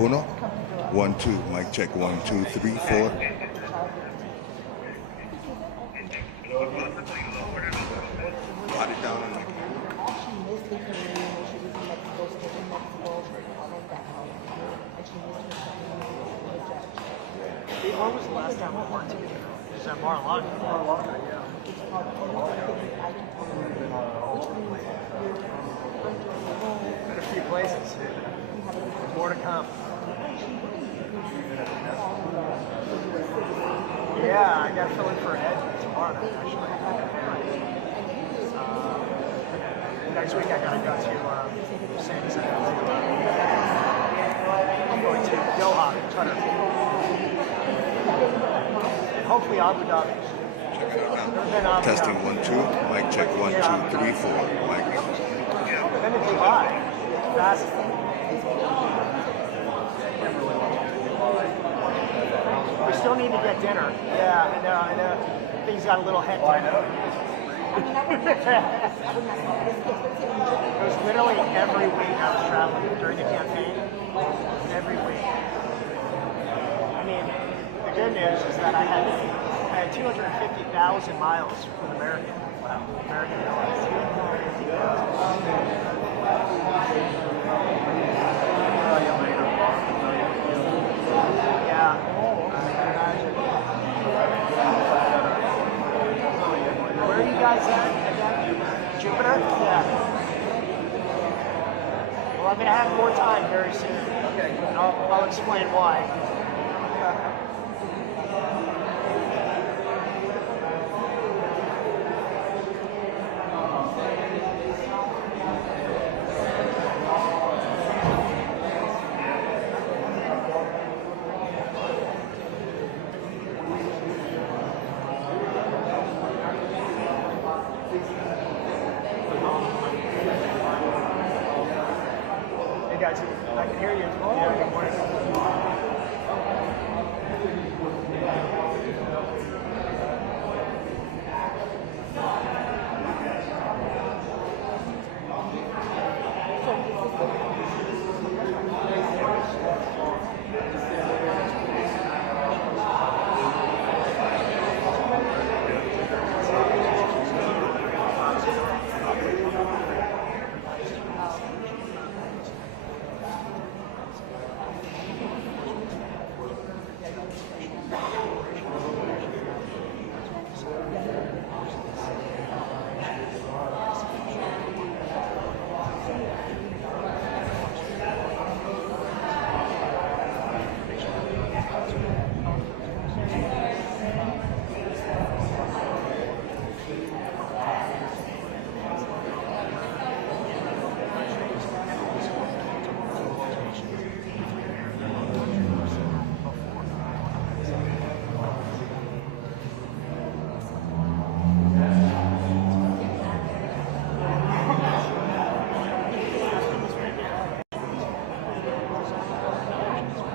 Uno, 1, 2. Mic check 1, 2, 3, 4. Jot it down. When was the last time we worked together? Is that Mar-a-Lago? Mar-a-Lago, yeah. Been a few places. More to come. Yeah, I got to fill in for an Ed tomorrow night, actually. Next week I got to go to DeSantis. I'm going to Doha, Qatar. And hopefully Abu Dhabi. Testing 1, 2. Mic check 1, 2, 3, 4. Mic. Then to Dubai. Fast. We still need to get dinner. Yeah, I know. Things got a little hectic. I know. It was literally every week I was traveling during the campaign. Every week. I mean, the good news is that I had 250,000 miles with American. Wow, American Airlines. 250,000. Yeah. Where are you guys at again? Jupiter? Yeah. Well, I'm going to have more time very soon. Okay. And I'll explain why. Guys, I can hear you. Yeah, good morning.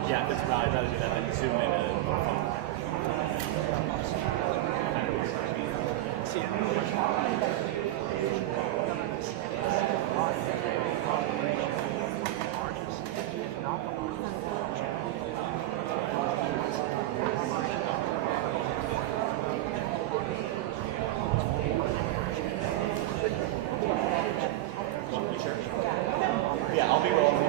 Yeah, that's right. I'd rather do that than zoom in and see it. Yeah, I'll be rolling.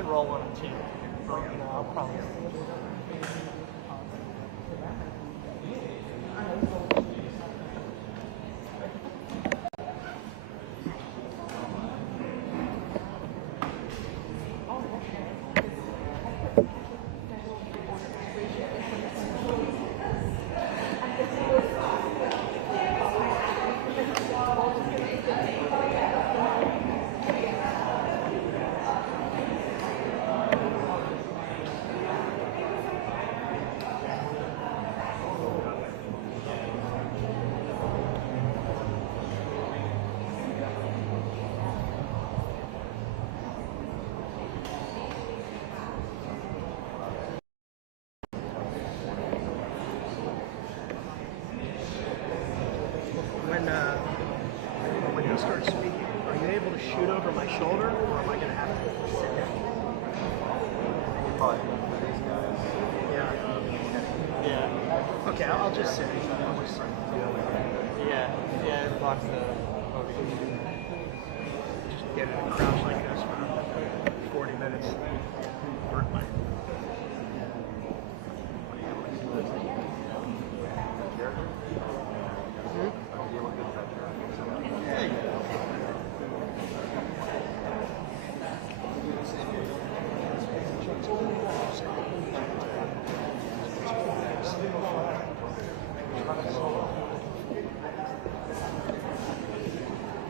can roll one on team. But, you know, I'll probably. When you start speaking, are you able to shoot over my shoulder, or am I going to have to sit down? Yeah. Yeah. Okay, I'll just sit. I'll just sit. Yeah, it blocks the Just get in a crouch like this for 40 minutes. Work my.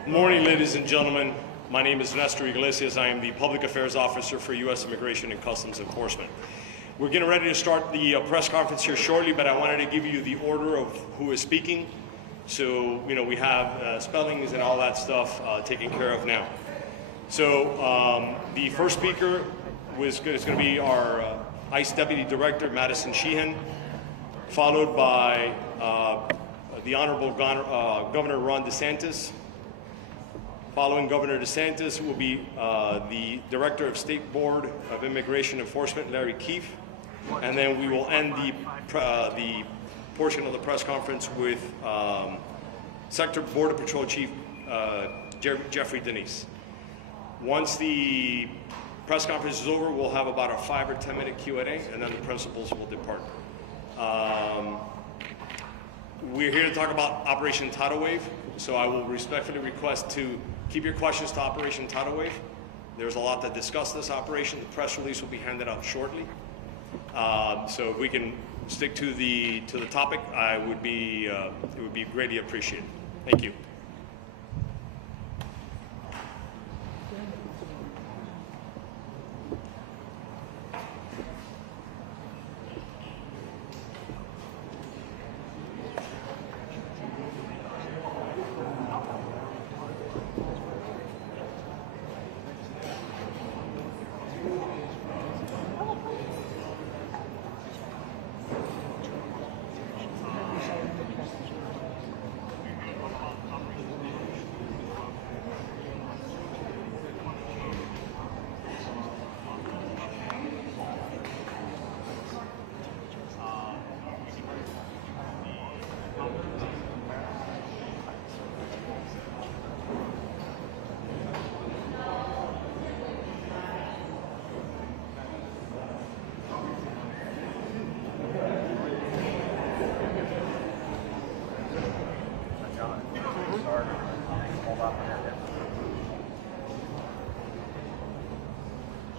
Morning, ladies and gentlemen. My name is Nestor Iglesias. I am the Public Affairs Officer for U.S. Immigration and Customs Enforcement. We're getting ready to start the press conference here shortly, but I wanted to give you the order of who is speaking. So, you know, we have spellings and all that stuff taken care of now. So the first speaker is going to be our ICE Deputy Director, Madison Sheehan, followed by the Honorable Governor Ron DeSantis. Following Governor DeSantis will be the Director of State Board of Immigration Enforcement, Larry Keefe. And then we will end the portion of the press conference with Sector Border Patrol Chief Jeffrey Denise. Once the press conference is over, we'll have about a 5 or 10 minute Q&A, and then the principals will depart. We're here to talk about Operation Tidal Wave, so I will respectfully request to keep your questions to Operation Tidal Wave. There's a lot to discuss this operation. The press release will be handed out shortly. So if we can stick to the topic, it would be greatly appreciated. Thank you.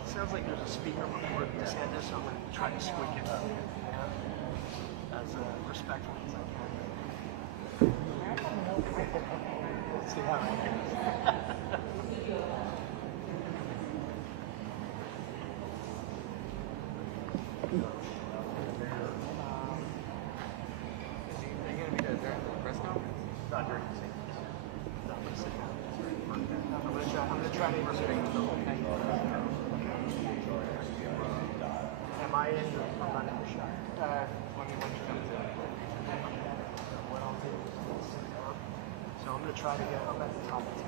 Sounds like there's a speaker before DeSantis, so I'm going to try to squeak it up as respectfully as I can. Let's see how it goes. Are you going to be there during the press conference? Not during DeSantis. No, I'm going to sit down. I'm going to try to respect the whole thing. Am I in or not in the shot? When you come to what I'll do is sit down. So I'm going to try to get up at the top of 10.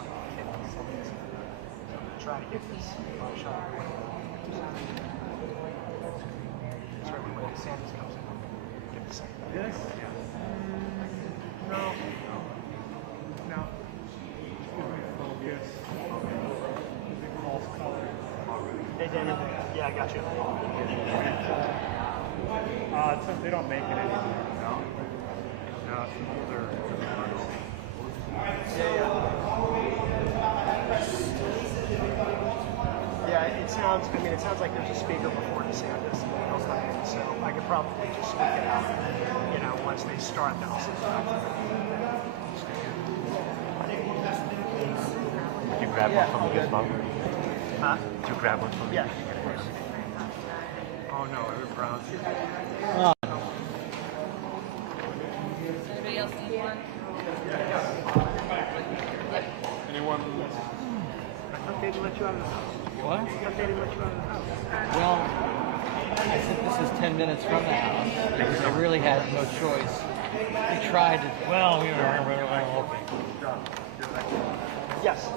Like 50 seconds. So I'm going to try to get this shot. Certainly when DeSantis comes in, give the second. Yes. No. No. Focus. False color. damage. Yeah, I got you. Since they don't make it anymore. No, some older models. Yeah, it sounds. I mean, it sounds like there's a speaker before DeSantis, and Bill's not in, so I could probably just speak it out. You know, once they start, then I'll sit back. Did you grab one from the gizmo? Huh? Did you grab one from the Yeah. Oh no, it was brown. Anybody else need one? Anyone? I thought they'd let you out of the house. What? I thought they'd let you out of the house. Well, I think this is 10 minutes from the house. I really had no choice. We tried to, well, we were okay. Yes.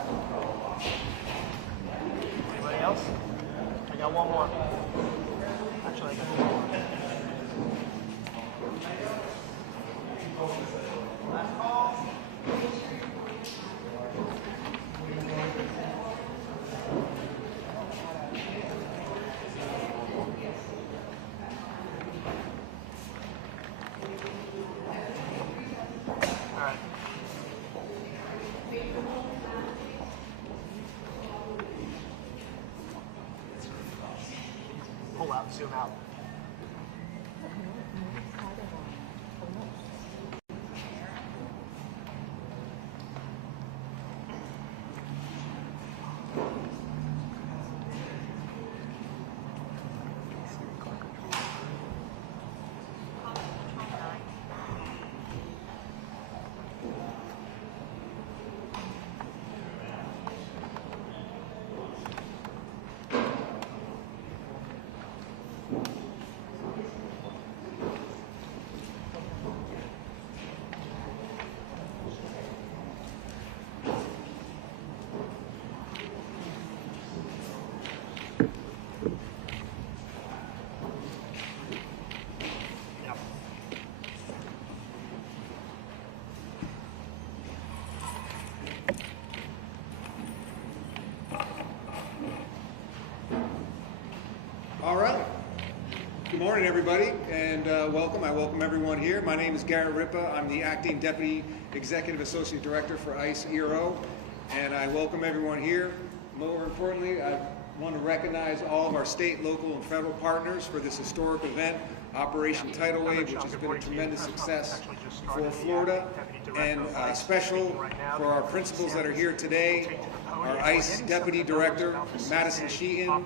Anybody else? I got one more. Actually, I got two more. All right. Pull out, zoom out. Yep. All right. Good morning, everybody, and welcome. I welcome everyone here. My name is Garrett Ripa. I'm the Acting Deputy Executive Associate Director for ICE ERO, and I welcome everyone here. More importantly, I want to recognize all of our state, local, and federal partners for this historic event, Operation Tidal Wave, which has been a tremendous success for Florida, and special for our principals that are here today, our ICE Deputy Director, Madison Sheehan,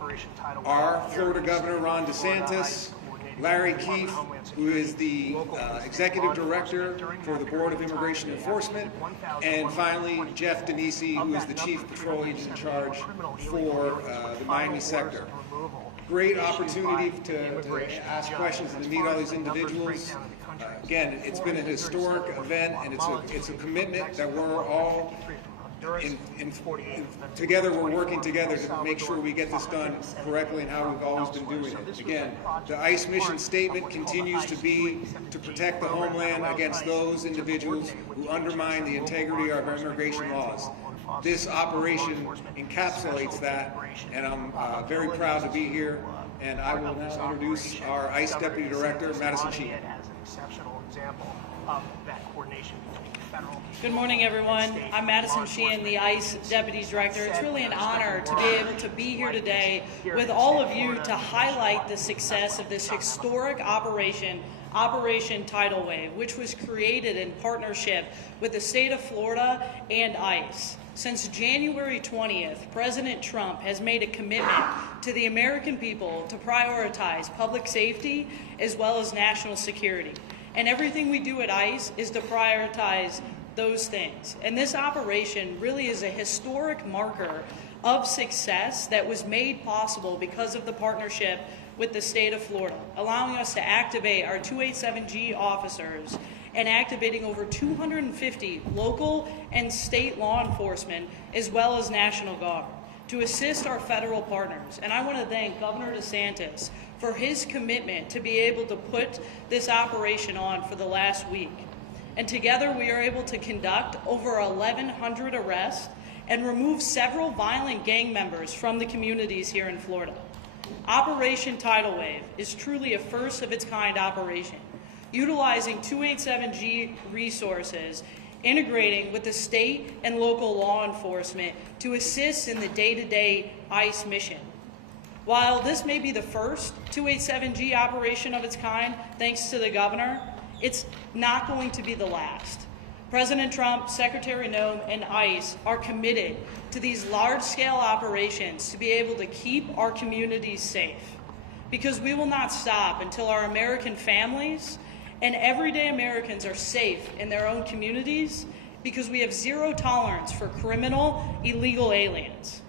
our Florida Governor, Ron DeSantis, Larry Keefe, who is the Executive Director for the Board of Immigration Enforcement, and finally, Jeff Denisi, who is the Chief Patrol Agent in charge for the Miami sector. Great opportunity to ask questions and to meet all these individuals. Again, it's been a historic event, and it's a commitment that we're all together. We're working together to make sure we get this done correctly and how we've always been doing it. Again, the ICE mission statement continues to be to protect the homeland against those individuals who undermine the integrity of our immigration laws. This operation encapsulates that, and I'm very proud to be here. And I will now introduce our ICE Deputy Director, Madison Sheehan. As an exceptional example of that coordination between federal. Good morning, everyone. I'm Madison Sheehan, the ICE Deputy Director. It's really an honor to be able to be here today with all of you to highlight the success of this historic operation, Operation Tidal Wave, which was created in partnership with the state of Florida and ICE. Since January 20th, President Trump has made a commitment to the American people to prioritize public safety as well as national security. And everything we do at ICE is to prioritize those things. And this operation really is a historic marker of success that was made possible because of the partnership with the state of Florida, allowing us to activate our 287G officers and activating over 250 local and state law enforcement as well as National Guard to assist our federal partners. And I want to thank Governor DeSantis for his commitment to be able to put this operation on for the last week. And together we are able to conduct over 1,100 arrests and remove several violent gang members from the communities here in Florida. Operation Tidal Wave is truly a first of its kind operation, utilizing 287G resources, integrating with the state and local law enforcement to assist in the day-to-day ICE mission. While this may be the first 287G operation of its kind, thanks to the governor, it's not going to be the last. President Trump, Secretary Noem, and ICE are committed to these large-scale operations to be able to keep our communities safe, because we will not stop until our American families and everyday Americans are safe in their own communities, because we have zero tolerance for criminal, illegal aliens.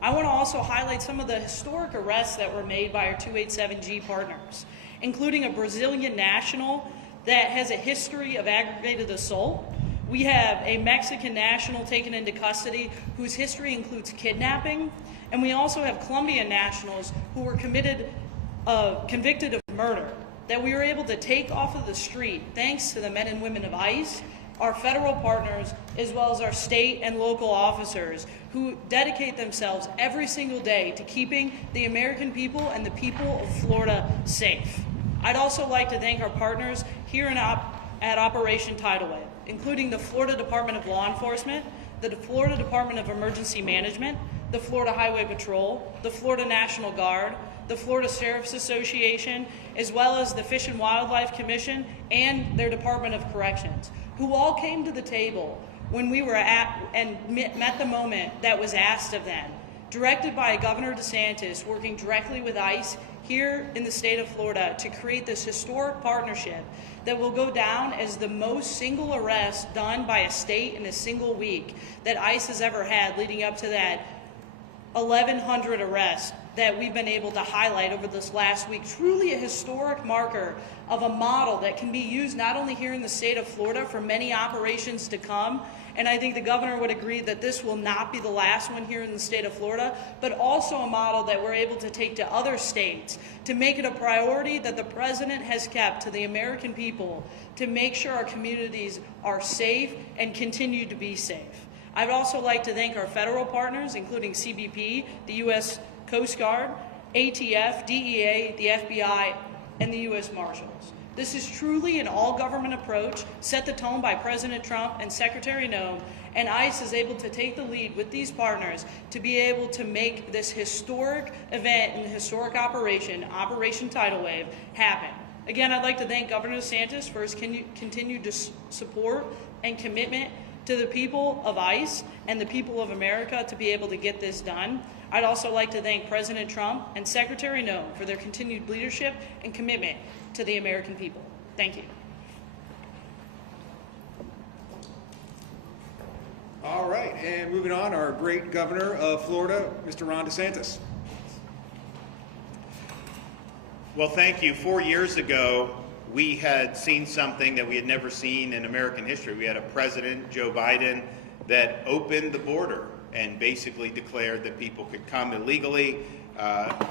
I want to also highlight some of the historic arrests that were made by our 287G partners, including a Brazilian national that has a history of aggravated assault. We have a Mexican national taken into custody whose history includes kidnapping, and we also have Colombian nationals who were convicted of murder that we were able to take off of the street thanks to the men and women of ICE, our federal partners, as well as our state and local officers who dedicate themselves every single day to keeping the American people and the people of Florida safe. I'd also like to thank our partners here at Operation Tidal Wave, including the Florida Department of Law Enforcement, the Florida Department of Emergency Management, the Florida Highway Patrol, the Florida National Guard, the Florida Sheriff's Association, as well as the Fish and Wildlife Commission and their Department of Corrections, who all came to the table when we were at and met the moment that was asked of them, directed by Governor DeSantis, working directly with ICE here in the state of Florida to create this historic partnership that will go down as the most single arrest done by a state in a single week that ICE has ever had, leading up to that 1,100 arrests that we've been able to highlight over this last week. Truly a historic marker of a model that can be used not only here in the state of Florida for many operations to come, and I think the governor would agree that this will not be the last one here in the state of Florida, but also a model that we're able to take to other states to make it a priority that the president has kept to the American people to make sure our communities are safe and continue to be safe. I'd also like to thank our federal partners, including CBP, the U.S. Coast Guard, ATF, DEA, the FBI, and the U.S. Marshals. This is truly an all-government approach set the tone by President Trump and Secretary Noem, and ICE is able to take the lead with these partners to be able to make this historic event and historic operation, Operation Tidal Wave, happen. Again, I'd like to thank Governor DeSantis for his continued support and commitment to the people of ICE and the people of America to be able to get this done. I'd also like to thank President Trump and Secretary Noem for their continued leadership and commitment to the American people. Thank you. All right, and moving on, our great governor of Florida, Mr. Ron DeSantis. Well, thank you. 4 years ago, we had seen something that we had never seen in American history. We had a president, Joe Biden, that opened the border and basically declared that people could come illegally.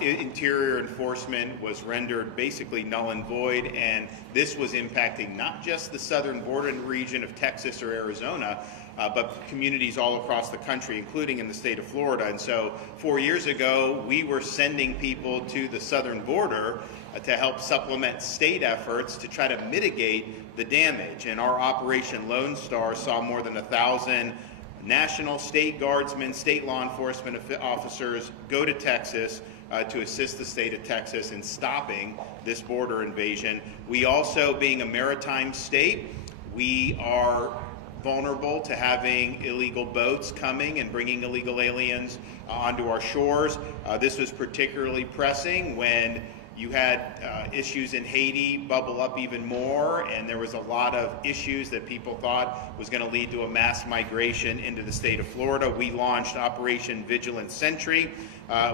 Interior enforcement was rendered basically null and void, and this was impacting not just the southern border region of Texas or Arizona, but communities all across the country, including in the state of Florida. And so 4 years ago, we were sending people to the southern border to help supplement state efforts to try to mitigate the damage. And our Operation Lone Star saw more than 1,000 national, state guardsmen, state law enforcement officers go to Texas to assist the state of Texas in stopping this border invasion. We also, being a maritime state, we are vulnerable to having illegal boats coming and bringing illegal aliens onto our shores. This was particularly pressing when you had issues in Haiti bubble up even more, and there was a lot of issues that people thought was going to lead to a mass migration into the state of Florida. We launched Operation Vigilant Sentry.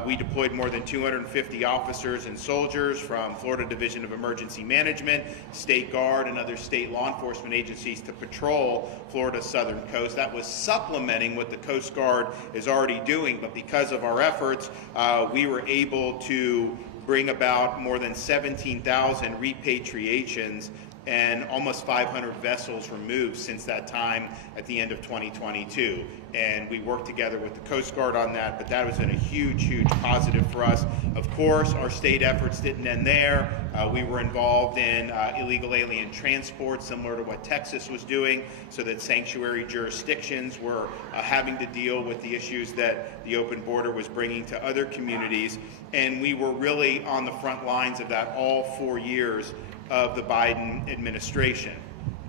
We deployed more than 250 officers and soldiers from Florida Division of Emergency Management, State Guard, and other state law enforcement agencies to patrol Florida's southern coast. That was supplementing what the Coast Guard is already doing, but because of our efforts, we were able to bring about more than 17,000 repatriations and almost 500 vessels removed since that time at the end of 2022. and we worked together with the Coast Guard on that, but that was a huge positive for us. Of course, our state efforts didn't end there. We were involved in illegal alien transport, similar to what Texas was doing, so that sanctuary jurisdictions were having to deal with the issues that the open border was bringing to other communities. And we were really on the front lines of that all 4 years of the Biden administration.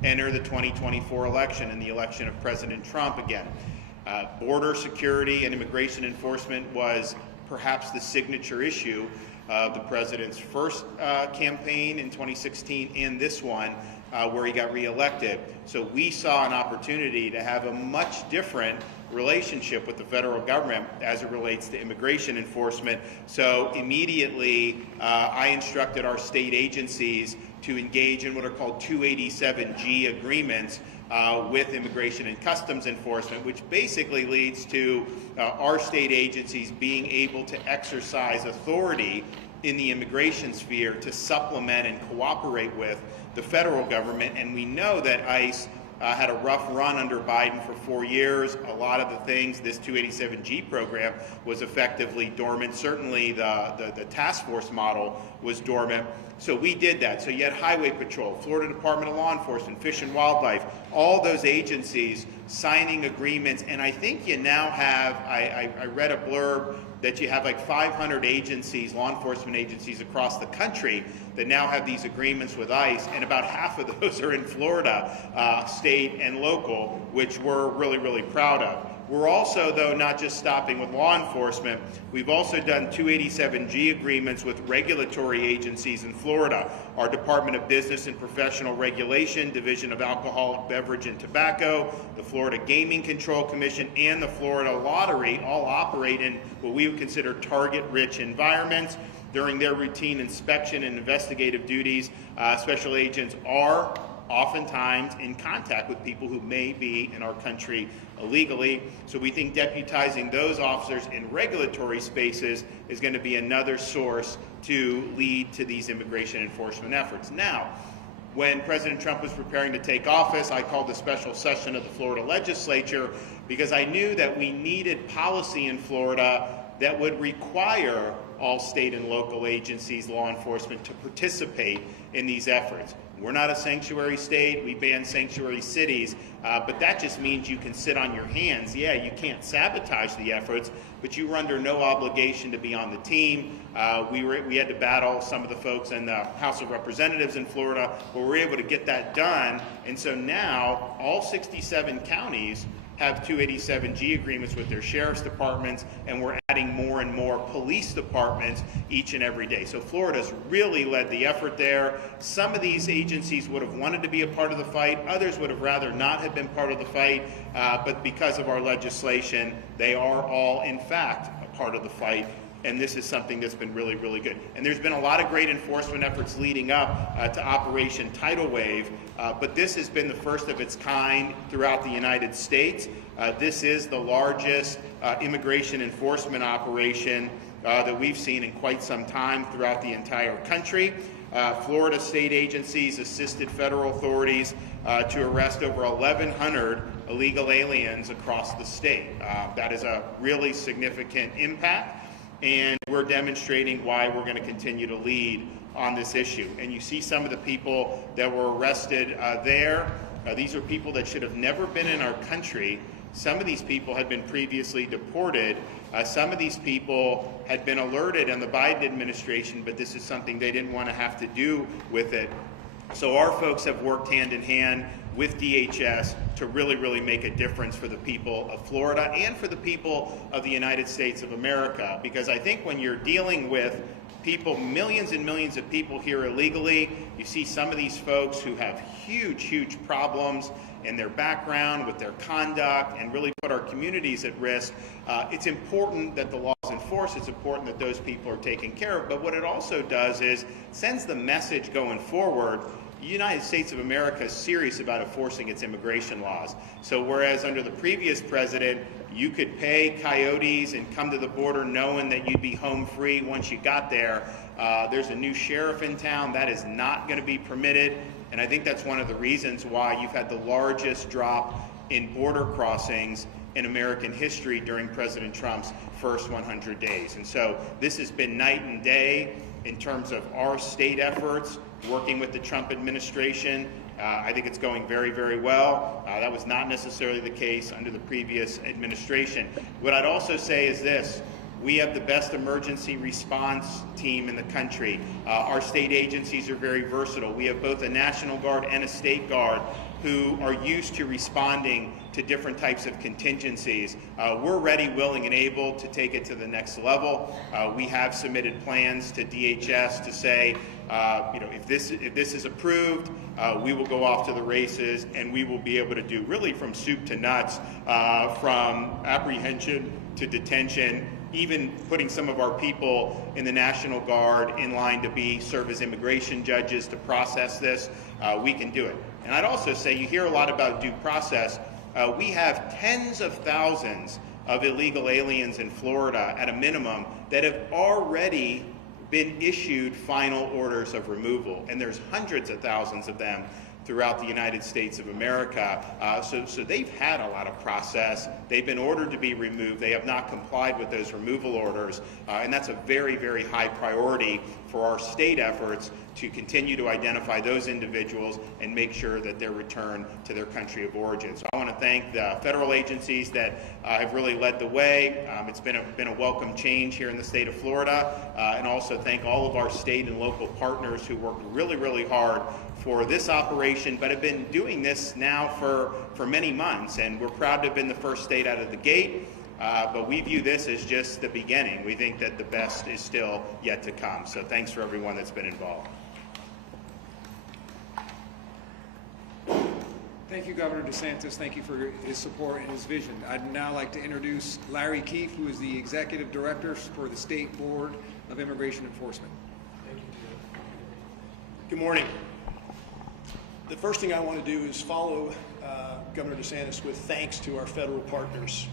Enter the 2024 election and the election of President Trump again. Border security and immigration enforcement was perhaps the signature issue of the president's first campaign in 2016 and this one where he got reelected. So we saw an opportunity to have a much different relationship with the federal government as it relates to immigration enforcement. So immediately I instructed our state agencies to engage in what are called 287G agreements with Immigration and Customs Enforcement, which basically leads to our state agencies being able to exercise authority in the immigration sphere to supplement and cooperate with the federal government. And we know that ICE had a rough run under Biden for 4 years. A lot of the things, this 287G program was effectively dormant. Certainly the task force model was dormant. So we did that. So you had Highway Patrol, Florida Department of Law Enforcement, Fish and Wildlife, all those agencies signing agreements. And I think you now have, I read a blurb that you have like 500 agencies, law enforcement agencies across the country that now have these agreements with ICE, and about half of those are in Florida, state and local, which we're really proud of. We're also, though, not just stopping with law enforcement. We've also done 287G agreements with regulatory agencies in Florida. Our Department of Business and Professional Regulation, Division of Alcoholic Beverage and Tobacco, the Florida Gaming Control Commission, and the Florida Lottery all operate in what we would consider target-rich environments. During their routine inspection and investigative duties, special agents are oftentimes in contact with people who may be in our country illegally. So we think deputizing those officers in regulatory spaces is going to be another source to lead to these immigration enforcement efforts. Now, when President Trump was preparing to take office, I called a special session of the Florida legislature because I knew that we needed policy in Florida that would require all state and local agencies, law enforcement, to participate in these efforts. We're not a sanctuary state. We ban sanctuary cities, but that just means you can sit on your hands. Yeah, you can't sabotage the efforts, but you were under no obligation to be on the team. We had to battle some of the folks in the House of Representatives in Florida, but we were able to get that done. And so now all 67 counties have 287G agreements with their sheriff's departments, and we're adding more and more police departments each and every day. So Florida's really led the effort there. Some of these agencies would have wanted to be a part of the fight. Others would have rather not have been part of the fight, but because of our legislation, they are all, in fact, a part of the fight. And this is something that's been really good. And there's been a lot of great enforcement efforts leading up to Operation Tidal Wave, but this has been the first of its kind throughout the United States. This is the largest immigration enforcement operation that we've seen in quite some time throughout the entire country. Florida state agencies assisted federal authorities to arrest over 1,100 illegal aliens across the state. That is a really significant impact. And we're demonstrating why we're going to continue to lead on this issue. And you see some of the people that were arrested there. These are people that should have never been in our country. Some of these people had been previously deported. Some of these people had been alerted in the Biden administration, but this is something they didn't want to have to do with it. So our folks have worked hand in hand with DHS to really make a difference for the people of Florida and for the people of the United States of America. Because I think when you're dealing with people, millions and millions of people here illegally, you see some of these folks who have huge problems in their background, with their conduct, and really put our communities at risk. It's important that the law is enforced. It's important that those people are taken care of. But what it also does is sends the message going forward. The United States of America is serious about enforcing its immigration laws. So whereas under the previous president, you could pay coyotes and come to the border knowing that you'd be home free once you got there, there's a new sheriff in town. That is not going to be permitted. And I think that's one of the reasons why you've had the largest drop in border crossings in American history during President Trump's first 100 days. And so this has been night and day in terms of our state efforts, working with the Trump administration. I think it's going very, very well. That was not necessarily the case under the previous administration. What I'd also say is this: we have the best emergency response team in the country. Our state agencies are very versatile. We have both a National Guard and a State Guard who are used to responding to different types of contingencies. We're ready, willing, and able to take it to the next level. We have submitted plans to DHS to say, if this is approved, we will go off to the races, and we will be able to do really from soup to nuts, from apprehension to detention, even putting some of our people in the National Guard in line to serve as immigration judges to process this. We can do it. And I'd also say, you hear a lot about due process. We have tens of thousands of illegal aliens in Florida at a minimum that have already been issued final orders of removal, and there's hundreds of thousands of them throughout the United States of America. So they've had a lot of process. They've been ordered to be removed. They have not complied with those removal orders, and that's a very, very high priority for our state efforts to continue to identify those individuals and make sure that they're returned to their country of origin. So I want to thank the federal agencies that have really led the way. It's been a welcome change here in the state of Florida, and also thank all of our state and local partners who worked really, really hard for this operation, but have been doing this now for many months, and we're proud to have been the first state out of the gate. But we view this as just the beginning. We think that the best is still yet to come. So thanks for everyone that's been involved. Thank you, Governor DeSantis. Thank you for his support and his vision. I'd now like to introduce Larry Keefe, who is the Executive Director for the State Board of Immigration Enforcement. Thank you, Jim. Good morning. The first thing I want to do is follow Governor DeSantis with thanks to our federal partners.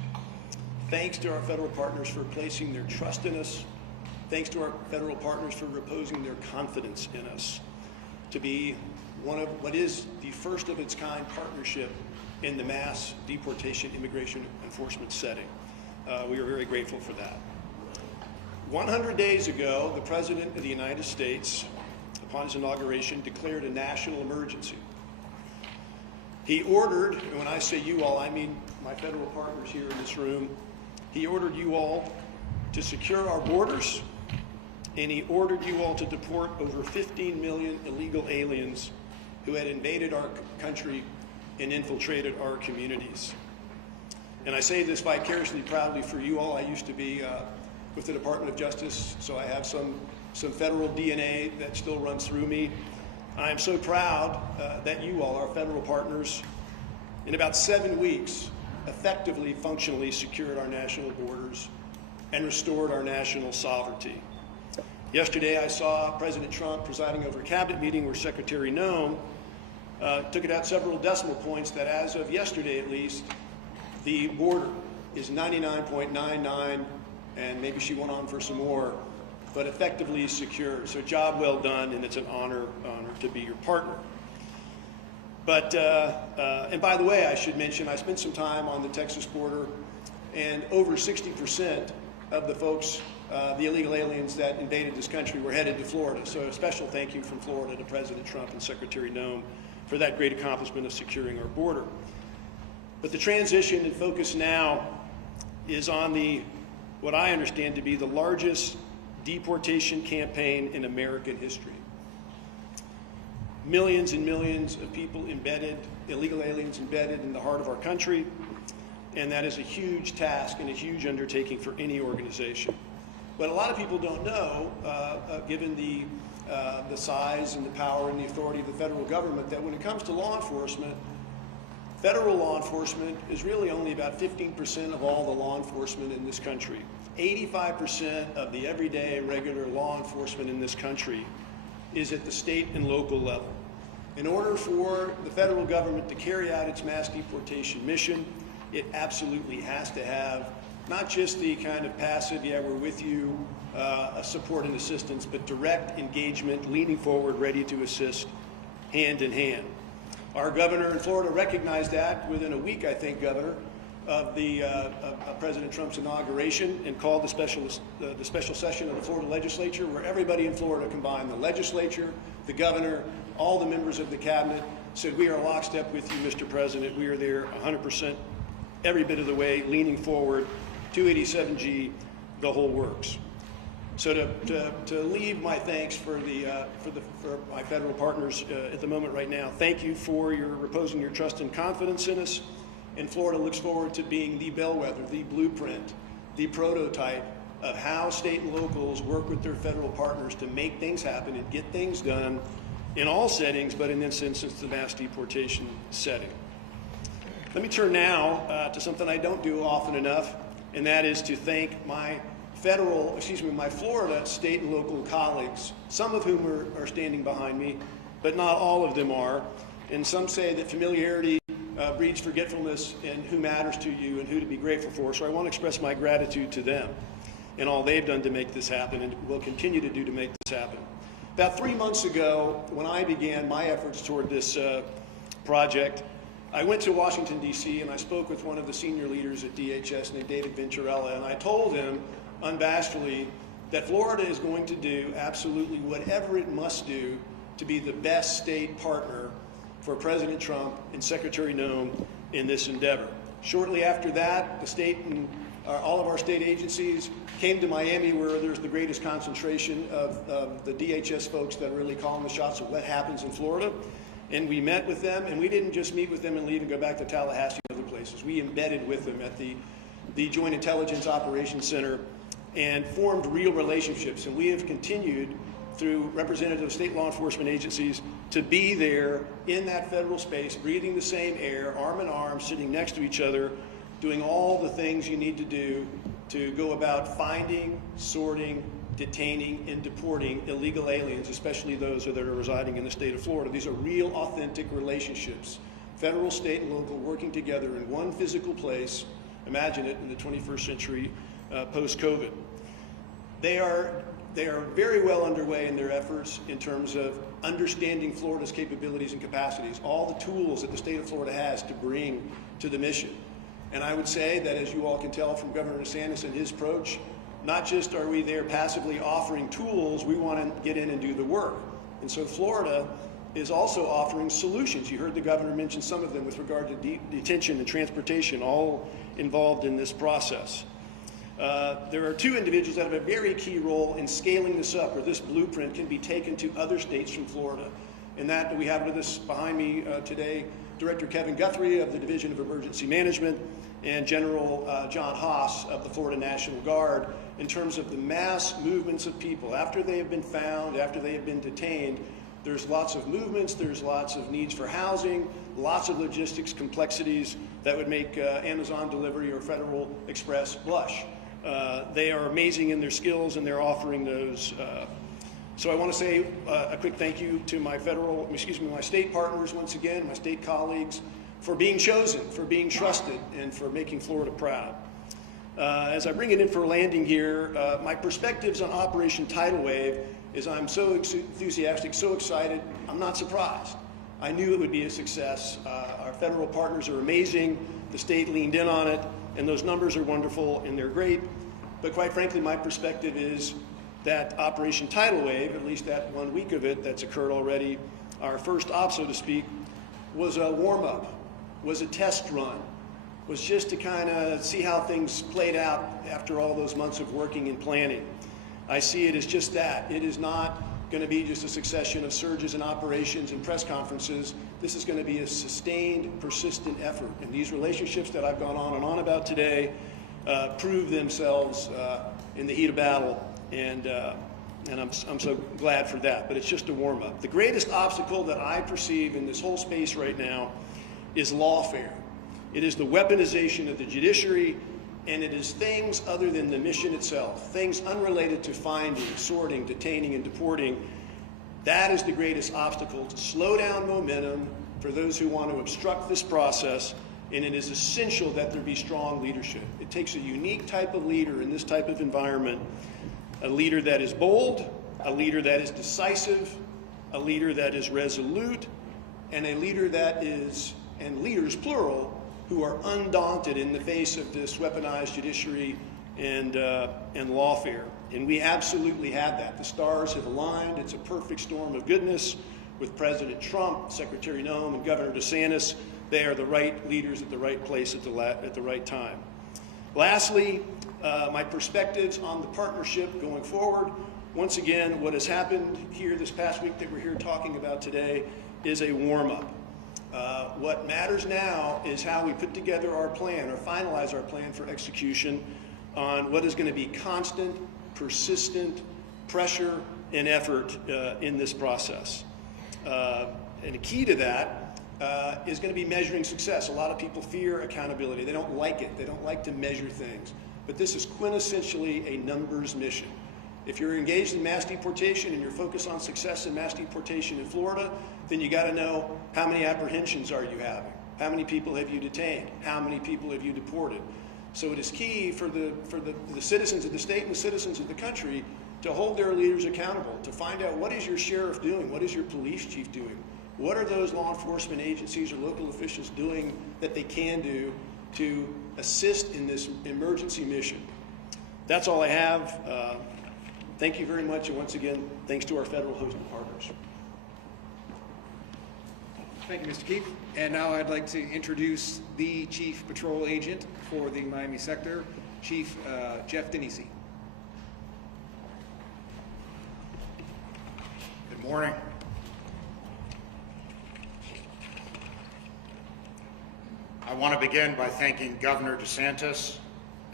Thanks to our federal partners for placing their trust in us. Thanks to our federal partners for reposing their confidence in us to be one of what is the first of its kind partnership in the mass deportation immigration enforcement setting. We are very grateful for that. 100 days ago, the President of the United States, upon his inauguration, declared a national emergency. He ordered, and when I say you all, I mean my federal partners here in this room, he ordered you all to secure our borders, and he ordered you all to deport over 15 million illegal aliens who had invaded our country and infiltrated our communities. And I say this vicariously proudly for you all. I used to be with the Department of Justice, so I have some federal DNA that still runs through me. I am so proud that you all, our federal partners, in about 7 weeks, effectively, functionally secured our national borders and restored our national sovereignty. Yesterday, I saw President Trump presiding over a cabinet meeting where Secretary Noem took it out several decimal points that as of yesterday, at least, the border is 99.99, and maybe she went on for some more, but effectively secure. So job well done, and it's an honor to be your partner. But, and by the way, I should mention, I spent some time on the Texas border, and over 60% of the folks, the illegal aliens that invaded this country were headed to Florida. So a special thank you from Florida to President Trump and Secretary Noem for that great accomplishment of securing our border. But the transition and focus now is on what I understand to be the largest deportation campaign in American history. Millions and millions of people embedded, illegal aliens embedded in the heart of our country, and that is a huge task and a huge undertaking for any organization. But a lot of people don't know, given the size and the power and the authority of the federal government, that when it comes to law enforcement, federal law enforcement is really only about 15% of all the law enforcement in this country. 85% of the everyday regular law enforcement in this country is at the state and local level. In order for the federal government to carry out its mass deportation mission, it absolutely has to have not just the kind of passive, yeah, we're with you, support and assistance, but direct engagement, leaning forward, ready to assist, hand in hand. Our governor in Florida recognized that within a week, I think, Governor, of President Trump's inauguration and called the special session of the Florida legislature, where everybody in Florida combined, the legislature, the governor, all the members of the cabinet, said, we are lockstep with you, Mr. President. We are there 100%, every bit of the way, leaning forward, 287G, the whole works. So to leave my thanks for my federal partners at the moment right now, thank you for reposing your trust and confidence in us. And Florida looks forward to being the bellwether, the blueprint, the prototype of how state and locals work with their federal partners to make things happen and get things done in all settings, but in this instance, the mass deportation setting. Let me turn now to something I don't do often enough, and that is to thank my Florida state and local colleagues, some of whom are standing behind me, but not all of them are. And some say that familiarity breeds forgetfulness in who matters to you and who to be grateful for. So I want to express my gratitude to them and all they've done to make this happen and will continue to do to make this happen. About 3 months ago, when I began my efforts toward this project, I went to Washington, D.C., and I spoke with one of the senior leaders at DHS named David Venturella, and I told him unabashedly that Florida is going to do absolutely whatever it must do to be the best state partner for President Trump and Secretary Noem in this endeavor. Shortly after that, the state and all of our state agencies came to Miami, where there's the greatest concentration of the DHS folks that are really calling the shots of what happens in Florida. And we met with them, and we didn't just meet with them and leave and go back to Tallahassee and other places. We embedded with them at the Joint Intelligence Operations Center and formed real relationships. And we have continued through representative state law enforcement agencies to be there in that federal space, breathing the same air, arm in arm, sitting next to each other, doing all the things you need to do to go about finding, sorting, detaining, and deporting illegal aliens, especially those that are residing in the state of Florida. These are real, authentic relationships, federal, state, and local working together in one physical place. Imagine it in the 21st century post-COVID. They are very well underway in their efforts in terms of understanding Florida's capabilities and capacities, all the tools that the state of Florida has to bring to the mission. And I would say that, as you all can tell from Governor DeSantis and his approach, not just are we there passively offering tools, we want to get in and do the work. And so Florida is also offering solutions. You heard the governor mention some of them with regard to detention and transportation, all involved in this process. There are two individuals that have a very key role in scaling this up, where this blueprint can be taken to other states from Florida. And that we have with us behind me today, Director Kevin Guthrie of the Division of Emergency Management and General John Haas of the Florida National Guard, in terms of the mass movements of people. After they have been found, after they have been detained, there's lots of movements, there's lots of needs for housing, lots of logistics complexities that would make Amazon delivery or Federal Express blush. They are amazing in their skills, and they're offering those. So I want to say a quick thank you to my my state partners once again, my state colleagues, for being chosen, for being trusted, and for making Florida proud. As I bring it in for landing here, my perspectives on Operation Tidal Wave is I'm so enthusiastic, so excited, I'm not surprised. I knew it would be a success. Our federal partners are amazing. The state leaned in on it, and those numbers are wonderful and they're great. But quite frankly, my perspective is that Operation Tidal Wave, at least that 1 week of it that's occurred already, our first op, so to speak, was a warm-up, was a test run, was just to kind of see how things played out after all those months of working and planning. I see it as just that. It is not going to be just a succession of surges and operations and press conferences. This is going to be a sustained, persistent effort. And these relationships that I've gone on and on about today prove themselves in the heat of battle, and I'm so glad for that. But it's just a warm-up. The greatest obstacle that I perceive in this whole space right now is lawfare. It is the weaponization of the judiciary, and it is things other than the mission itself, things unrelated to finding, sorting, detaining, and deporting. That is the greatest obstacle to slow down momentum for those who want to obstruct this process, and it is essential that there be strong leadership. It takes a unique type of leader in this type of environment, a leader that is bold, a leader that is decisive, a leader that is resolute, and a leader that is, and leaders plural, who are undaunted in the face of this weaponized judiciary and lawfare. And we absolutely had that. The stars have aligned. It's a perfect storm of goodness with President Trump, Secretary Noem, and Governor DeSantis. They are the right leaders at the right place at the right time. Lastly, my perspectives on the partnership going forward. Once again, what has happened here this past week that we're here talking about today is a warm-up. What matters now is how we put together our plan or finalize our plan for execution on what is going to be constant, persistent pressure and effort in this process. And a key to that is going to be measuring success. A lot of people fear accountability. They don't like it. They don't like to measure things. But this is quintessentially a numbers mission. If you're engaged in mass deportation and you're focused on success in mass deportation in Florida, then you got to know how many apprehensions are you having? How many people have you detained? How many people have you deported? So it is key for the citizens of the state and the citizens of the country to hold their leaders accountable, to find out what is your sheriff doing? What is your police chief doing? What are those law enforcement agencies or local officials doing that they can do to assist in this emergency mission? That's all I have. Thank you very much, and once again, thanks to our federal hosting partners. Thank you, Mr. Keefe. And now I'd like to introduce the Chief Patrol Agent for the Miami sector, Chief Jeff Denisi. Good morning. I want to begin by thanking Governor DeSantis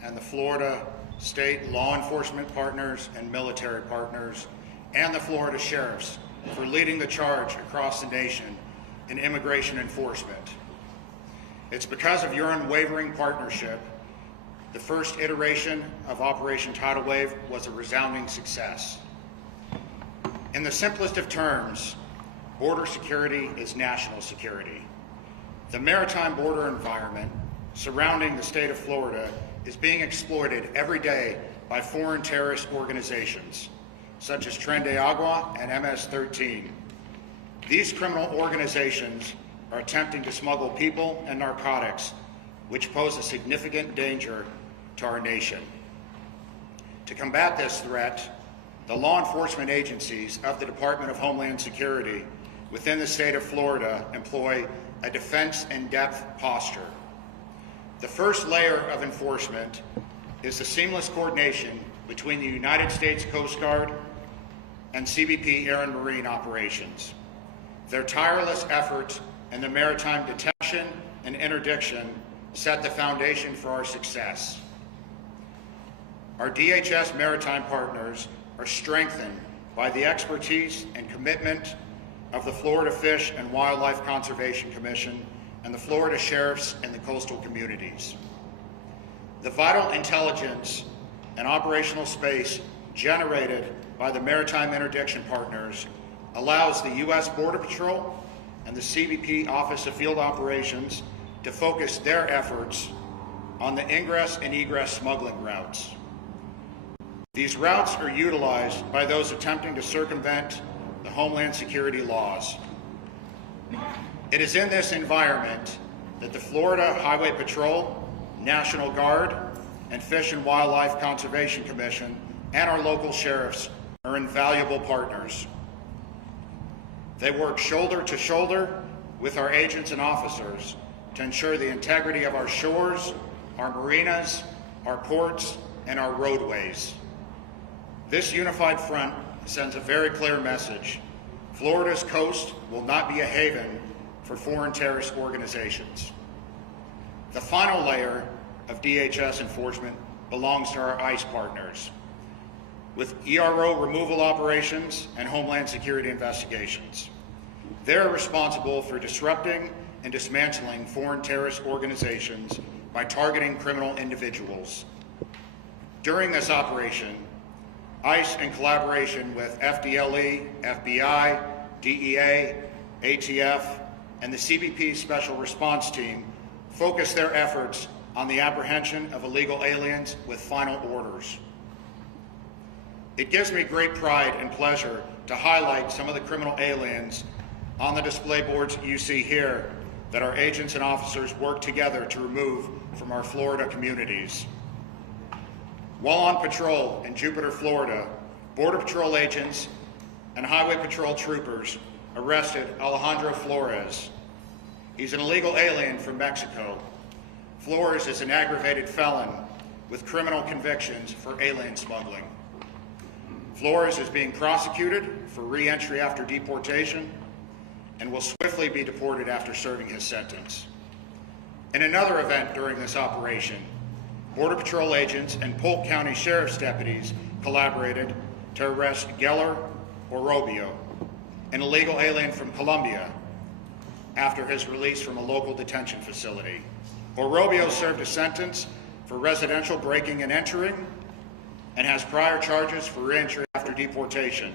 and the Florida state law enforcement partners and military partners and the Florida sheriffs for leading the charge across the nation in immigration enforcement. It's because of your unwavering partnership, the first iteration of Operation Tidal Wave was a resounding success. In the simplest of terms, border security is national security. The maritime border environment surrounding the state of Florida is being exploited every day by foreign terrorist organizations, such as Tren de Agua and MS-13. These criminal organizations are attempting to smuggle people and narcotics, which pose a significant danger to our nation. To combat this threat, the law enforcement agencies of the Department of Homeland Security within the state of Florida employ a defense-in-depth posture. The first layer of enforcement is the seamless coordination between the United States Coast Guard and CBP Air and Marine operations. Their tireless efforts in the maritime detection and interdiction set the foundation for our success. Our DHS maritime partners are strengthened by the expertise and commitment of the Florida Fish and Wildlife Conservation Commission and the Florida sheriffs and the coastal communities. The vital intelligence and operational space generated by the maritime interdiction partners allows the U.S. Border Patrol and the CBP Office of Field Operations to focus their efforts on the ingress and egress smuggling routes. These routes are utilized by those attempting to circumvent the Homeland Security laws. It is in this environment that the Florida Highway Patrol, National Guard, and Fish and Wildlife Conservation Commission and our local sheriffs are invaluable partners. They work shoulder to shoulder with our agents and officers to ensure the integrity of our shores, our marinas, our ports, and our roadways. This unified front sends a very clear message. Florida's coast will not be a haven for foreign terrorist organizations. The final layer of DHS enforcement belongs to our ICE partners, with ERO removal operations and Homeland Security investigations. They're responsible for disrupting and dismantling foreign terrorist organizations by targeting criminal individuals. During this operation, ICE, in collaboration with FDLE, FBI, DEA, ATF, and the CBP Special Response Team, focus their efforts on the apprehension of illegal aliens with final orders. It gives me great pride and pleasure to highlight some of the criminal aliens on the display boards you see here that our agents and officers work together to remove from our Florida communities. While on patrol in Jupiter, Florida, Border Patrol agents and Highway Patrol troopers arrested Alejandro Flores. He's an illegal alien from Mexico. Flores is an aggravated felon with criminal convictions for alien smuggling. Flores is being prosecuted for re-entry after deportation and will swiftly be deported after serving his sentence. In another event during this operation, Border Patrol agents and Polk County Sheriff's deputies collaborated to arrest Geller Orobio, an illegal alien from Colombia, after his release from a local detention facility. Orobio served a sentence for residential breaking and entering and has prior charges for re-entry after deportation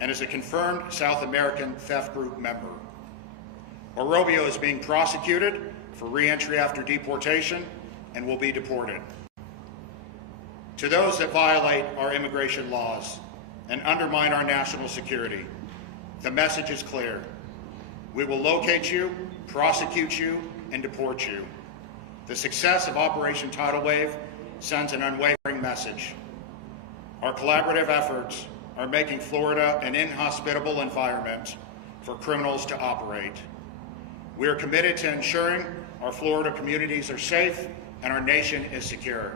and is a confirmed South American theft group member. Orobio is being prosecuted for re-entry after deportation and will be deported. To those that violate our immigration laws and undermine our national security, the message is clear. We will locate you, prosecute you, and deport you. The success of Operation Tidal Wave sends an unwavering message. Our collaborative efforts are making Florida an inhospitable environment for criminals to operate. We are committed to ensuring our Florida communities are safe and our nation is secure.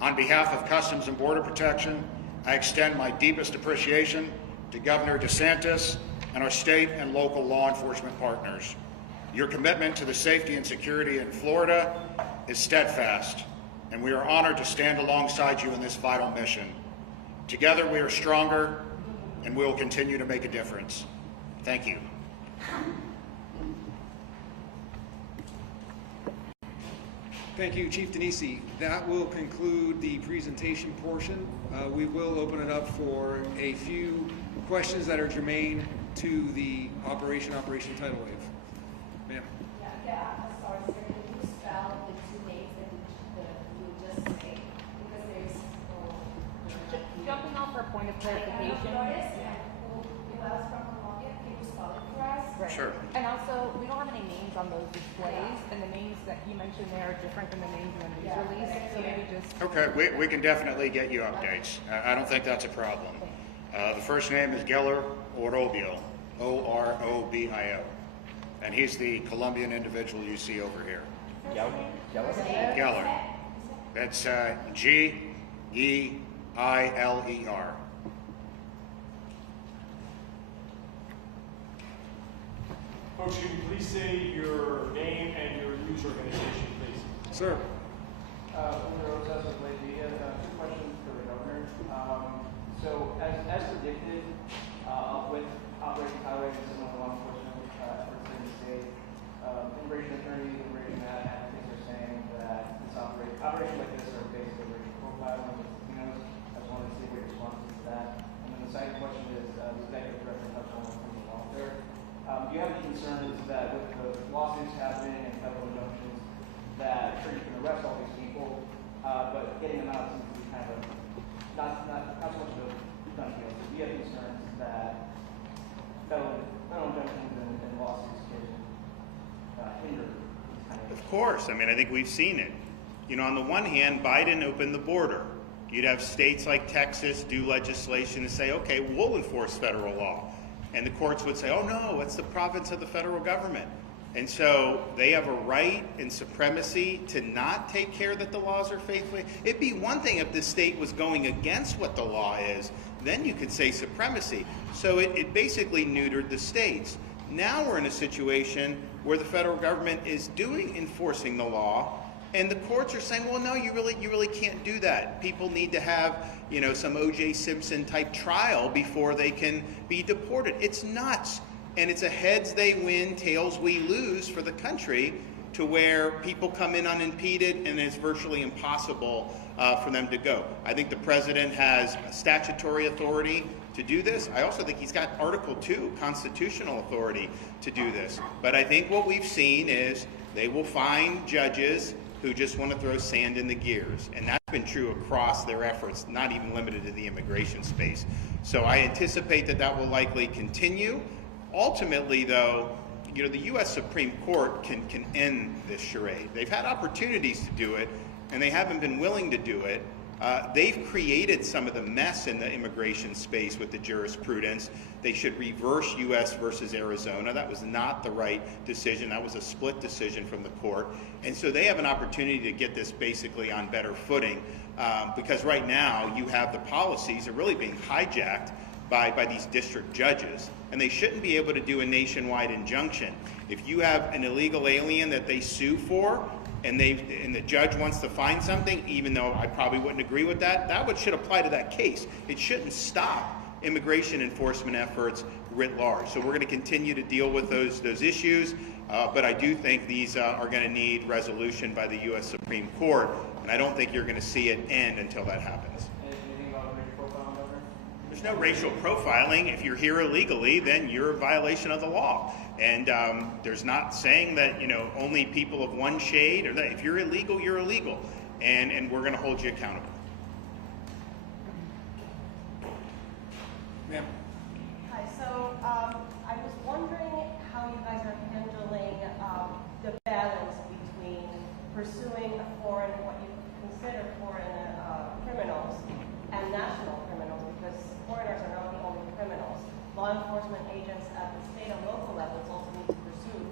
On behalf of Customs and Border Protection, I extend my deepest appreciation to Governor DeSantis and our state and local law enforcement partners. Your commitment to the safety and security in Florida is steadfast, and we are honored to stand alongside you in this vital mission. Together we are stronger, and we will continue to make a difference. Thank you. Thank you, Chief Denisi. That will conclude the presentation portion. We will open it up for a few questions that are germane to the Operation Tidal Wave. Ma'am. Sorry, sir. Can you spell the two names that you just said? Because there's Jumping off for a point of clarification. Flores, who was from Colombia. Can you spell it for us? Right. Sure. And also, we don't have any names on those displays, and the names that he mentioned there are different than the names in the news release. So maybe just. Okay, we can definitely get you updates. I don't think that's a problem. The first name is Geller Orobio, O-R-O-B-I-O. And he's the Colombian individual you see over here. Geller. That's G-E-I-L-E-R. Folks, can you please say your name and your news organization, please? Sir. Two questions for the governor. So, as predicted, with Operation Tidal Wave and some of the law enforcement efforts in the state, immigration attorneys, immigration advocates are saying that this operations like this are basically racial profiling with casinos. I just wanted to see what your response is to that. And then the second question is, the executive director touched on criminal welfare. Do you have any concerns that with the lawsuits happening and federal injunctions, that sure you can arrest all these people, but getting them out seems to be kind of not so much of a done deal. So do you have concerns that federal injunctions and lawsuits can hinder these kind Of course. I mean, I think we've seen it. You know, on the one hand, Biden opened the border. You'd have states like Texas do legislation to say, okay, we'll enforce federal law. And the courts would say, oh no, it's the province of the federal government. And so they have a right and supremacy to not take care that the laws are faithfully. It'd be one thing if the state was going against what the law is, then you could say supremacy. So it basically neutered the states. Now we're in a situation where the federal government is enforcing the law, and the courts are saying, well, no, you really can't do that. People need to have, you know, some O.J. Simpson type trial before they can be deported. It's nuts. And it's a heads they win, tails we lose for the country, to where people come in unimpeded and it's virtually impossible for them to go. I think the president has statutory authority to do this. I also think he's got Article 2 constitutional authority to do this. But I think what we've seen is they will find judges who just want to throw sand in the gears. And that's been true across their efforts, not even limited to the immigration space. So I anticipate that will likely continue. Ultimately, though, the U.S. Supreme Court can end this charade. They've had opportunities to do it, and they haven't been willing to do it. They've created some of the mess in the immigration space with the jurisprudence. They should reverse U.S. versus Arizona. That was not the right decision. That was a split decision from the court. And so they have an opportunity to get this basically on better footing, because right now you have the policies are really being hijacked by these district judges, and they shouldn't be able to do a nationwide injunction. If you have an illegal alien that they sue for, and the judge wants to find something, even though I probably wouldn't agree with that, that should apply to that case. It shouldn't stop immigration enforcement efforts writ large. So we're going to continue to deal with those issues, but I do think these are going to need resolution by the U.S. Supreme Court, and I don't think you're going to see it end until that happens. Anything about racial profiling, Governor? There's no racial profiling. If you're here illegally, then you're a violation of the law. And there's not saying that, only people of one shade, or that if you're illegal, you're illegal. And we're going to hold you accountable. Ma'am. Hi, so I was wondering how you guys are handling the balance between pursuing what you consider foreign criminals and national criminals, because foreigners are not the only criminals. Law enforcement agents at the state and local levels also need to pursue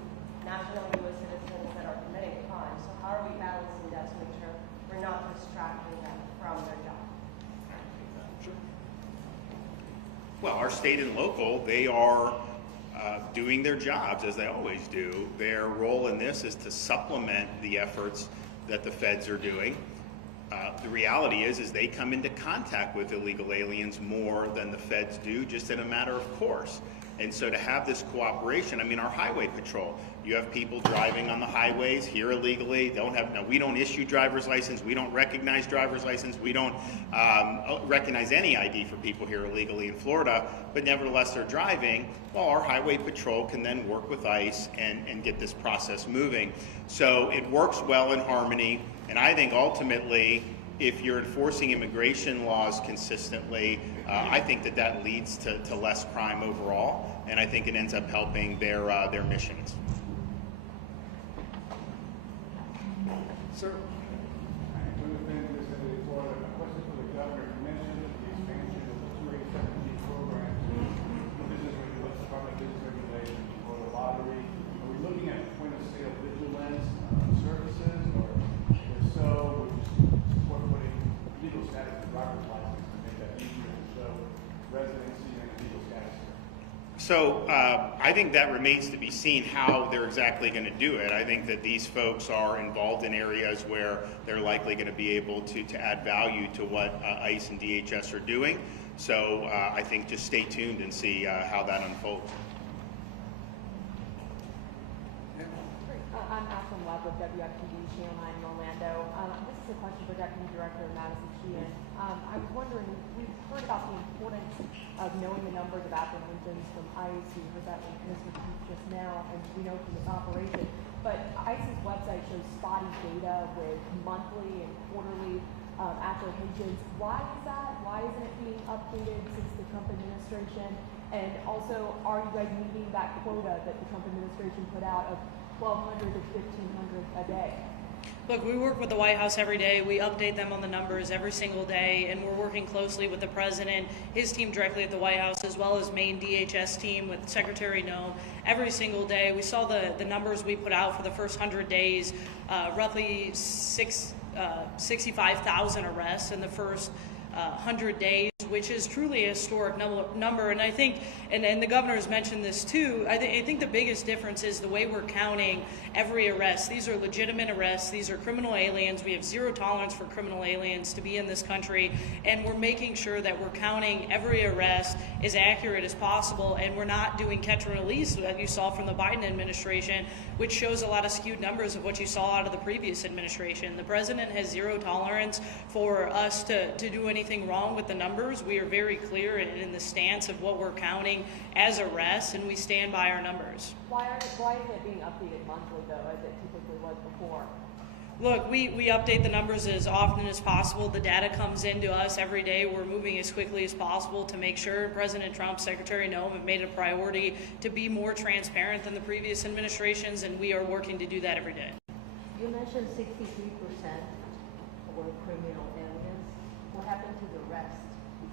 national U.S. citizens that are committing crimes. So how are we balancing that to make sure we're not distracting them from their job? Well, our state and local, they are doing their jobs as they always do. Their role in this is to supplement the efforts that the feds are doing. The reality is they come into contact with illegal aliens more than the feds do, just in a matter of course. And so to have this cooperation, our highway patrol, you have people driving on the highways here illegally. We don't issue driver's license. We don't recognize driver's license. We don't recognize any ID for people here illegally in Florida, but nevertheless they're driving. Well, our highway patrol can then work with ICE and get this process moving. So it works well in harmony. And I think ultimately, if you're enforcing immigration laws consistently, I think that leads to less crime overall, and I think it ends up helping their missions. Sir. Question for the governor. You mentioned the expansion of the 287G program to business regulations, Department of Business Regulations, or the lottery. Are we looking at point of sale vigilance services, or if so, would you support putting legal status in driver's license to make that easier to show residency and legal status? So I think that remains to be seen how they're exactly going to do it. I think that these folks are involved in areas where they're likely going to be able to add value to what ICE and DHS are doing. So I think just stay tuned and see how that unfolds. I'm Ashlyn Webb with WFTV Channel 9 in Orlando. This is a question for Deputy Director Madison Sheehan. I was wondering, we've heard about the importance of knowing the numbers of apprehensions from ICE. We heard that from Mr. Chief just now, and we know from this operation. But ICE's website shows spotty data with monthly and quarterly apprehensions. Why is that? Why isn't it being updated since the Trump administration? And also, are you guys meeting that quota that the Trump administration put out of 1,200 to 1,500 a day? Look, we work with the White House every day. We update them on the numbers every single day, and we're working closely with the president, his team directly at the White House, as well as Maine DHS team with Secretary No every single day. We saw the numbers we put out for the first 100 days, roughly 65,000 arrests in the first 100 days, which is truly a historic number. And I think, and the governor has mentioned this too, I think the biggest difference is the way we're counting every arrest. These are legitimate arrests. These are criminal aliens. We have zero tolerance for criminal aliens to be in this country, and we're making sure that we're counting every arrest as accurate as possible, and we're not doing catch and release that you saw from the Biden administration, which shows a lot of skewed numbers of what you saw out of the previous administration. The president has zero tolerance for us to do anything wrong with the numbers. We are very clear in the stance of what we're counting as arrests, and we stand by our numbers. Why isn't it being updated monthly, though, as it typically was before? Look, we update the numbers as often as possible. The data comes into us every day. We're moving as quickly as possible to make sure President Trump, Secretary Noem have made it a priority to be more transparent than the previous administrations, and we are working to do that every day. You mentioned 63% were criminal aliens. What happened to the rest?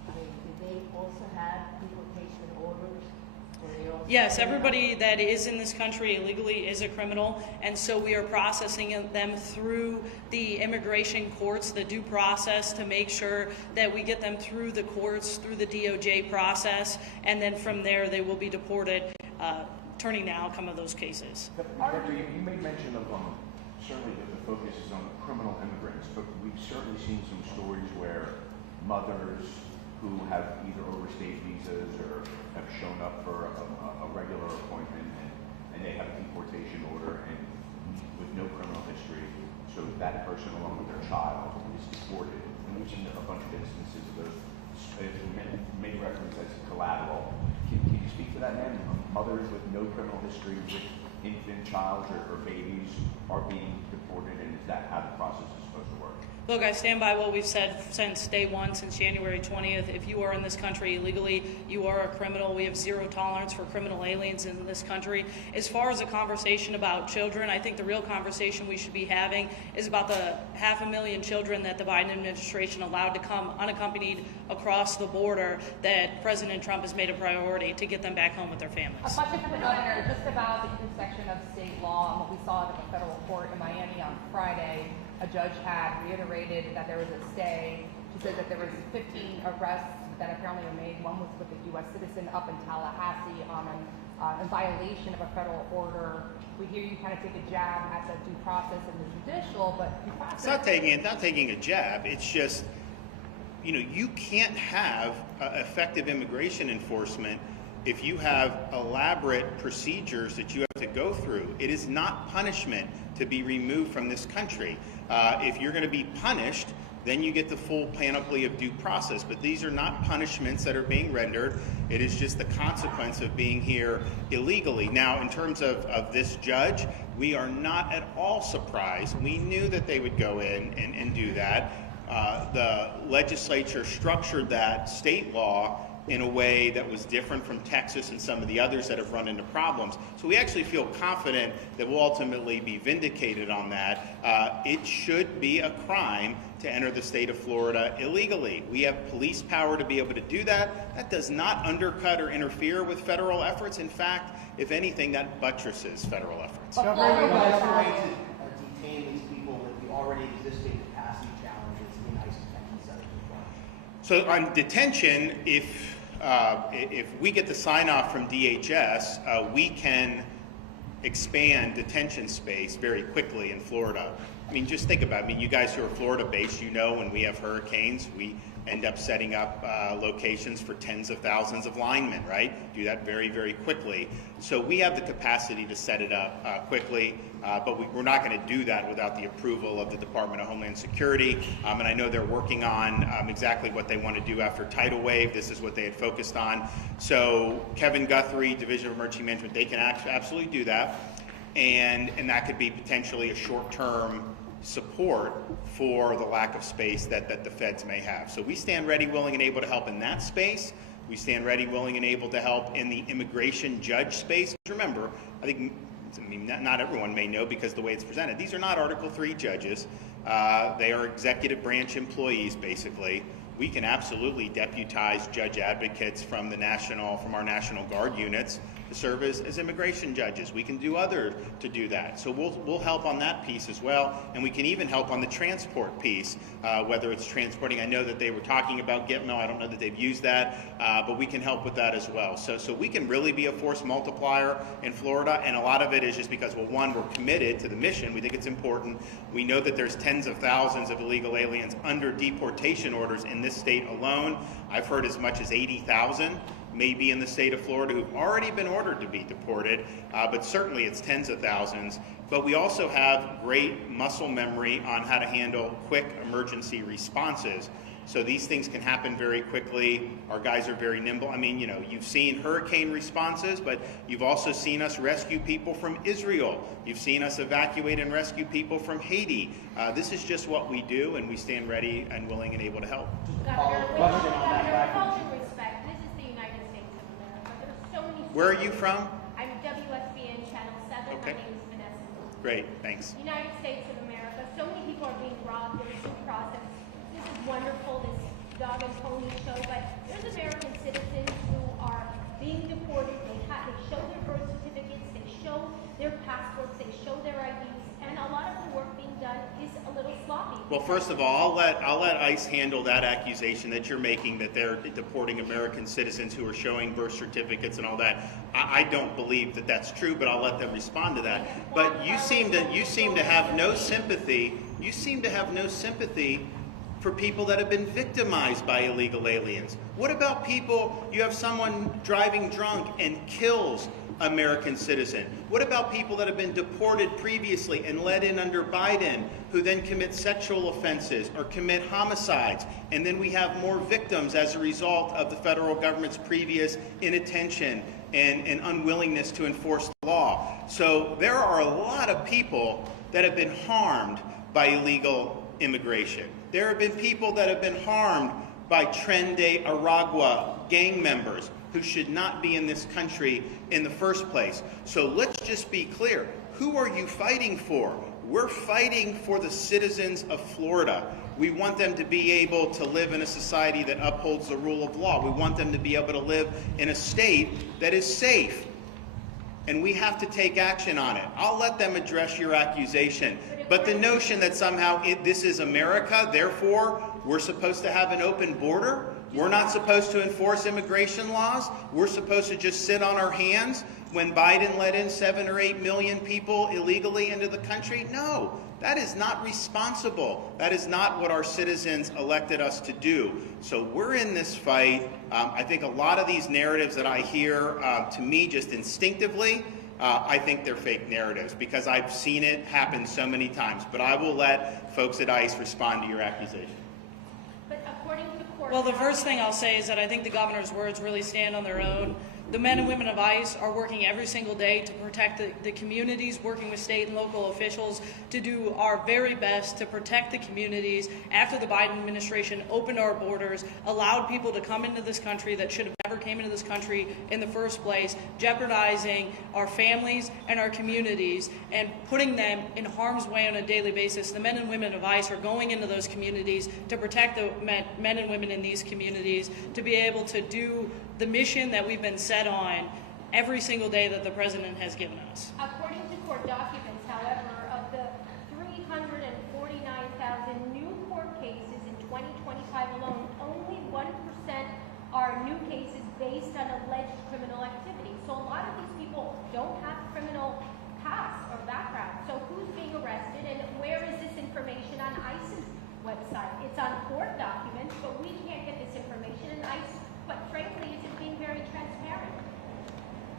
I mean, did they also have deportation orders? Yes, everybody that is in this country illegally is a criminal, and so we are processing them through the immigration courts, the due process, to make sure that we get them through the courts, through the DOJ process, and then from there they will be deported, turning the outcome of those cases. Director, you made mention of certainly the focus is on criminal immigrants, but we've certainly seen some stories where mothers who have either overstayed visas or have shown up for a regular appointment and they have a deportation order and with no criminal history, so that person along with their child is deported. And we've seen a bunch of instances of those, made reference as collateral. Can you speak to that, ma'am? Mothers with no criminal history with infant child or babies are being deported, and is that how the process is supposed to work? Look, I stand by what we've said since day one, since January 20th. If you are in this country illegally, you are a criminal. We have zero tolerance for criminal aliens in this country. As far as a conversation about children, I think the real conversation we should be having is about the 500,000 children that the Biden administration allowed to come unaccompanied across the border that President Trump has made a priority to get them back home with their families. A question for the governor, just about the intersection of state law and what we saw at the federal court in Miami on Friday. A judge had reiterated that there was a stay. She said that there was 15 arrests that apparently were made. One was with a U.S. citizen up in Tallahassee in violation of a federal order. We hear you kind of take a jab at the due process and the judicial, but due process... It's not taking a jab. It's just, you can't have effective immigration enforcement if you have elaborate procedures that you have to go through. It is not punishment to be removed from this country. If you're going to be punished, then you get the full panoply of due process. But these are not punishments that are being rendered. It is just the consequence of being here illegally. Now, in terms of this judge, we are not at all surprised. We knew that they would go in and do that. The legislature structured that state law in a way that was different from Texas and some of the others that have run into problems. So we actually feel confident that we'll ultimately be vindicated on that. It should be a crime to enter the state of Florida illegally. We have police power to be able to do that. That does not undercut or interfere with federal efforts. In fact, if anything, that buttresses federal efforts. Governor, what's the way to detain these people with the already existing capacity challenges in ICE detention centers as well? So on detention, if we get the sign-off from DHS, we can expand detention space very quickly in Florida. I mean, just think about it. I mean, you guys who are Florida-based, when we have hurricanes, we end up setting up locations for tens of thousands of linemen, right? Do that very, very quickly. So we have the capacity to set it up quickly, but we're not going to do that without the approval of the Department of Homeland Security. And I know they're working on exactly what they want to do after tidal wave. This is what they had focused on. So Kevin Guthrie, Division of Emergency Management, they can absolutely do that. And that could be potentially a short-term support for the lack of space that the feds may have. So we stand ready, willing, and able to help in that space. We stand ready, willing, and able to help in the immigration judge space. Remember, not everyone may know because the way it's presented. These are not Article III judges. They are executive branch employees, basically. We can absolutely deputize judge advocates from our National Guard units to serve as immigration judges. We can do others to do that. So we'll help on that piece as well, and we can even help on the transport piece, whether it's transporting. I know that they were talking about Gitmo. I don't know that they've used that, but we can help with that as well. So we can really be a force multiplier in Florida, and a lot of it is just because, well, one, we're committed to the mission. We think it's important. We know that there's tens of thousands of illegal aliens under deportation orders in this state alone. I've heard as much as 80,000 maybe in the state of Florida who've already been ordered to be deported, but certainly it's tens of thousands. But we also have great muscle memory on how to handle quick emergency responses. So these things can happen very quickly. Our guys are very nimble. I mean, you know, you've seen hurricane responses, but you've also seen us rescue people from Israel. You've seen us evacuate and rescue people from Haiti. This is just what we do, and we stand ready and willing and able to help. Governor, with all due respect, this is the United States of America. There are so many. Where are you from? I'm WSBN Channel 7. Okay. My name is Vanessa. Great, thanks. United States of America. So many people are being robbed. There's due process. This is wonderful, this dog and pony show, but there's American citizens who are being deported. They show their birth certificates, they show their passports, they show their IDs, and a lot of the work being done is a little sloppy. Well, first of all, I'll let ICE handle that accusation that you're making, that they're deporting American citizens who are showing birth certificates and all that. I don't believe that that's true, but I'll let them respond to that. But you seem to have no sympathy. You seem to have no sympathy for people that have been victimized by illegal aliens. What about people, you have someone driving drunk and kills American citizen? What about people that have been deported previously and let in under Biden, who then commit sexual offenses or commit homicides? And then we have more victims as a result of the federal government's previous inattention and unwillingness to enforce the law. So there are a lot of people that have been harmed by illegal immigration. There have been people that have been harmed by Tren de Aragua gang members who should not be in this country in the first place. So let's just be clear. Who are you fighting for? We're fighting for the citizens of Florida. We want them to be able to live in a society that upholds the rule of law. We want them to be able to live in a state that is safe. And we have to take action on it. I'll let them address your accusation. But the notion that somehow this is America, therefore we're supposed to have an open border, we're not supposed to enforce immigration laws, we're supposed to just sit on our hands when Biden let in 7 or 8 million people illegally into the country? No, that is not responsible. That is not what our citizens elected us to do. So we're in this fight. I think a lot of these narratives that I hear, to me, just instinctively, I think they're fake narratives because I've seen it happen so many times. But I will let folks at ICE respond to your accusation. But according to court, well, the first thing I'll say is that I think the governor's words really stand on their own. The men and women of ICE are working every single day to protect the communities, working with state and local officials to do our very best to protect the communities after the Biden administration opened our borders, allowed people to come into this country that should have never came into this country in the first place, jeopardizing our families and our communities and putting them in harm's way on a daily basis. The men and women of ICE are going into those communities to protect the men and women in these communities, to be able to do the mission that we've been set on every single day that the president has given us. According to court documents, however, of the 349,000 new court cases in 2025 alone, only 1% are new cases based on alleged criminal activity. So a lot of these people don't have criminal past or background. So who's being arrested and where is this information on ICE's website? It's on court documents, but we can't get this information, and ICE, but frankly, isn't being very transparent.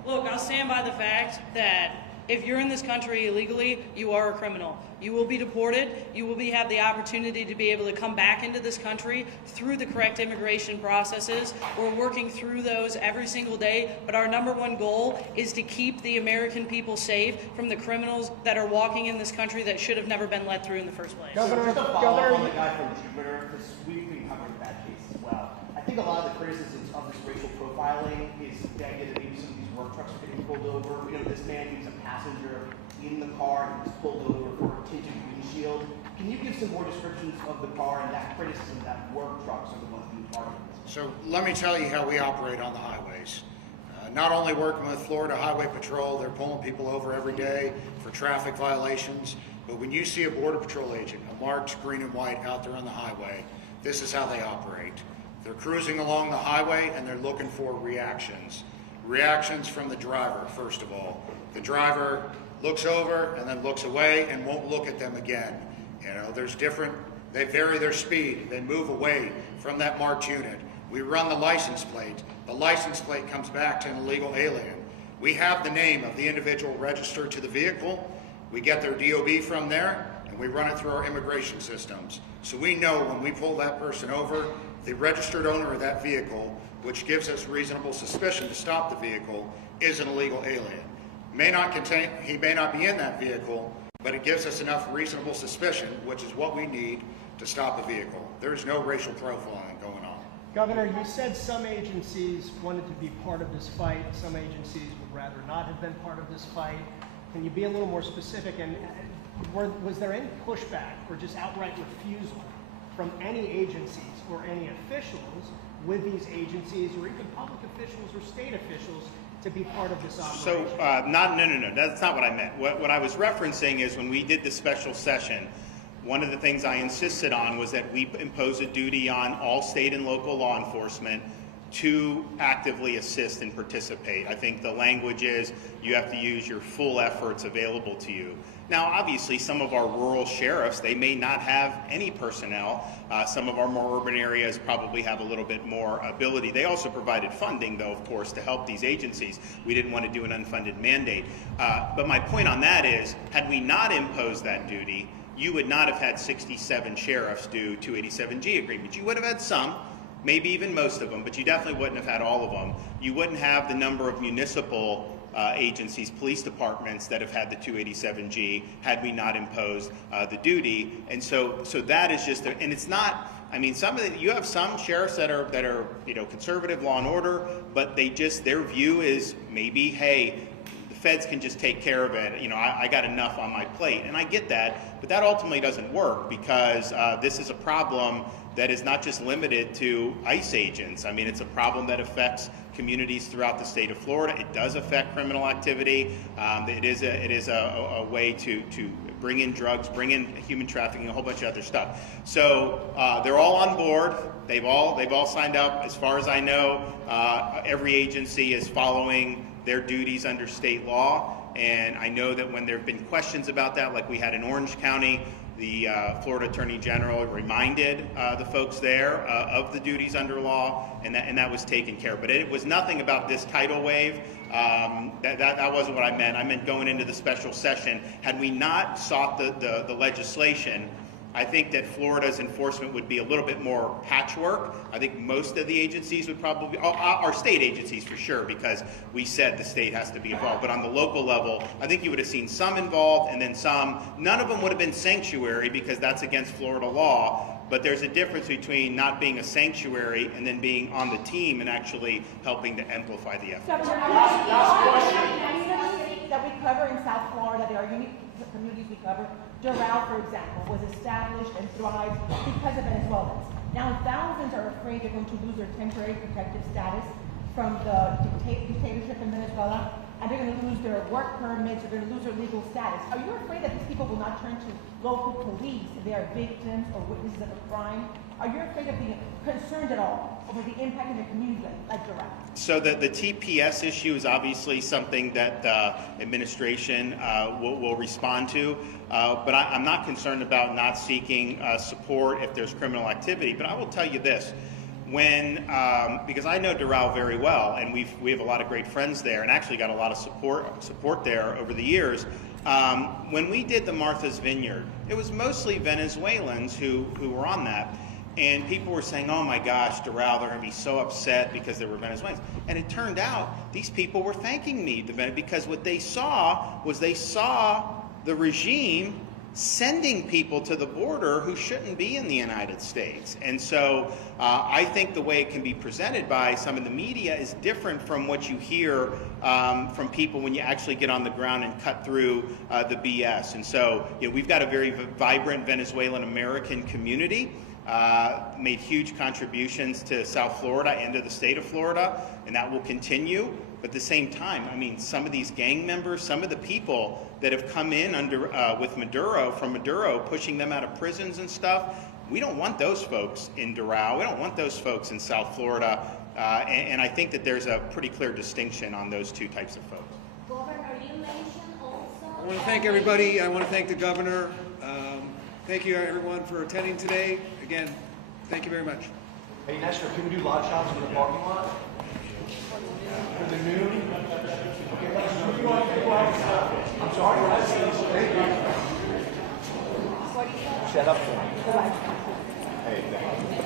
Look, I'll stand by the fact that if you're in this country illegally, you are a criminal. You will be deported. You will have the opportunity to be able to come back into this country through the correct immigration processes. We're working through those every single day, but our number one goal is to keep the American people safe from the criminals that are walking in this country that should have never been let through in the first place. Governor, just a follow-up on the guy from Jupiter, because we've been covering that case as well. I think a lot of the criticisms of this racial profiling is the idea that maybe some of these work trucks are getting pulled over. You know, this man, he was a passenger in the car and he was pulled over for a tinted windshield. Can you give some more descriptions of the car and that criticism that work trucks are the ones being targeted? So let me tell you how we operate on the highways. Not only working with Florida Highway Patrol, they're pulling people over every day for traffic violations, but when you see a Border Patrol agent, a marked green and white out there on the highway, this is how they operate. They're cruising along the highway and they're looking for reactions. Reactions from the driver, first of all. The driver looks over and then looks away and won't look at them again. You know, there's different, they vary their speed, they move away from that marked unit. We run the license plate. The license plate comes back to an illegal alien. We have the name of the individual registered to the vehicle. We get their DOB from there, and we run it through our immigration systems. So we know when we pull that person over, the registered owner of that vehicle, which gives us reasonable suspicion to stop the vehicle, is an illegal alien. He may not be in that vehicle, but it gives us enough reasonable suspicion, which is what we need to stop a vehicle. There's no racial profiling going on. Governor, you said some agencies wanted to be part of this fight. Some agencies would rather not have been part of this fight. Can you be a little more specific? And was there any pushback or just outright refusal from any agencies or any officials with these agencies or even public officials or state officials to be part of this operation? So, no, that's not what I meant. What I was referencing is when we did the special session, one of the things I insisted on was that we impose a duty on all state and local law enforcement to actively assist and participate. I think the language is you have to use your full efforts available to you. Now, obviously, some of our rural sheriffs, they may not have any personnel. Some of our more urban areas probably have a little bit more ability. They also provided funding, though, of course, to help these agencies. We didn't want to do an unfunded mandate. But my point on that is, had we not imposed that duty, you would not have had 67 sheriffs do 287G agreements. You would have had some, maybe even most of them, but you definitely wouldn't have had all of them. You wouldn't have the number of municipal agencies, police departments that have had the 287G had we not imposed the duty. And so that is just, and it's not, I mean, you have some sheriffs that are conservative, law and order, but their view is maybe, hey, the feds can just take care of it. I got enough on my plate, and I get that, but that ultimately doesn't work because this is a problem that is not just limited to ICE agents. I mean, it's a problem that affects communities throughout the state of Florida. It does affect criminal activity. It is a way to bring in drugs, bring in human trafficking, a whole bunch of other stuff. So they're all on board. They've all signed up. As far as I know, every agency is following their duties under state law. And I know that when there have been questions about that, like we had in Orange County, the Florida Attorney General reminded the folks there of the duties under law, and that was taken care of. But it was nothing about this tidal wave. That wasn't what I meant. I meant going into the special session. Had we not sought the legislation, I think that Florida's enforcement would be a little bit more patchwork. I think most of the agencies would probably, our state agencies for sure, because we said the state has to be involved. But on the local level, I think you would have seen some involved and then some. None of them would have been sanctuary because that's against Florida law. But there's a difference between not being a sanctuary and then being on the team and actually helping to amplify the effort. Last question. That we cover in South Florida, there are unique communities we cover. Doral, for example, was established and thrived because of Venezuelans. Now thousands are afraid they're going to lose their temporary protective status from the dictatorship in Venezuela, and they're going to lose their work permits, they're going to lose their legal status. Are you afraid that these people will not turn to local police if they are victims or witnesses of a crime? Are you afraid of being concerned at all over the impact of the community like Doral? So the TPS issue is obviously something that administration will respond to, but I'm not concerned about not seeking support if there's criminal activity. But I will tell you this. Because I know Doral very well, and we have a lot of great friends there, and actually got a lot of support there over the years. When we did the Martha's Vineyard, it was mostly Venezuelans who were on that, and people were saying, "Oh my gosh, Doral, they're going to be so upset because they were Venezuelans." And it turned out these people were thanking me because what they saw was the regime sending people to the border who shouldn't be in the United States. And so I think the way it can be presented by some of the media is different from what you hear from people when you actually get on the ground and cut through the BS. And so we've got a very vibrant Venezuelan American community, made huge contributions to South Florida and to the state of Florida, and that will continue. But at the same time, I mean, some of these gang members, some of the people that have come in with Maduro, pushing them out of prisons and stuff, we don't want those folks in Doral. We don't want those folks in South Florida. And I think that there's a pretty clear distinction on those two types of folks. Governor, you mentioned also... I want to thank everybody. I want to thank the governor. Thank you, everyone, for attending today. Again, thank you very much. Hey, Nestor, can we do live shots in the parking lot? For the noon? I'm sorry, guys. Thank you. shut up for me. Hey, thank you.